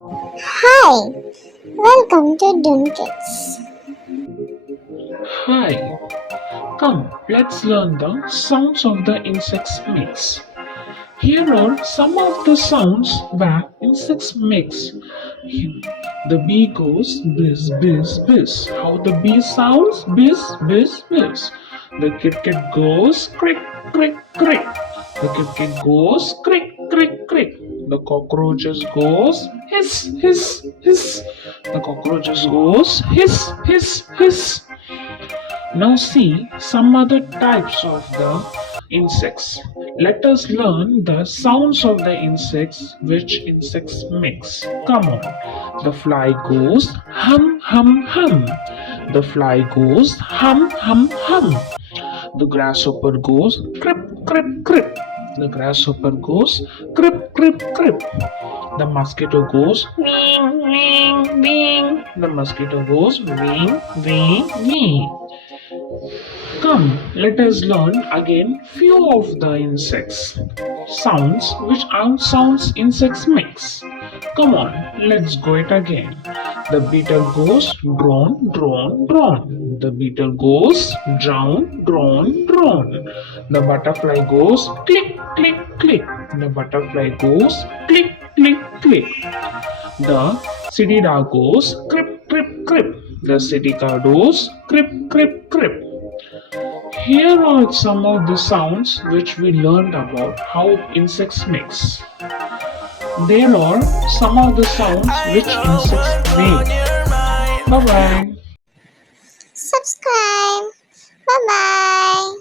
Hi, welcome to Dun Kids. Hi, come, let's learn the sounds of the insects makes. Here are some of the sounds that insects makes. The bee goes biz biz biz. How the bee sounds? Biz biz biz. The cricket goes crick crick crick. The cricket goes crick crick crick. The cockroaches goes hiss hiss hiss. The cockroaches goes hiss hiss hiss. Now see some other types of the insects. Let us learn the sounds of the insects which insects makes. Come on. The fly goes hum hum hum. The fly goes hum hum hum. The grasshopper goes crip crip crip. The grasshopper goes crip crip crip. The mosquito goes wing wing wing. The mosquito goes wing wing wing. Come, let us learn again few of the insects sounds which sounds insects makes. Come on, let's go it again. The beetle goes drone drone drone. The beetle goes drone drone drone. The butterfly goes click click click. The butterfly goes click click click. The cicada goes crip crip crip. The cicada goes crip crip crip. Here are some of the sounds which we learned about how insects makes. There are some of the sounds which insects make. Bye bye. Subscribe. Bye bye.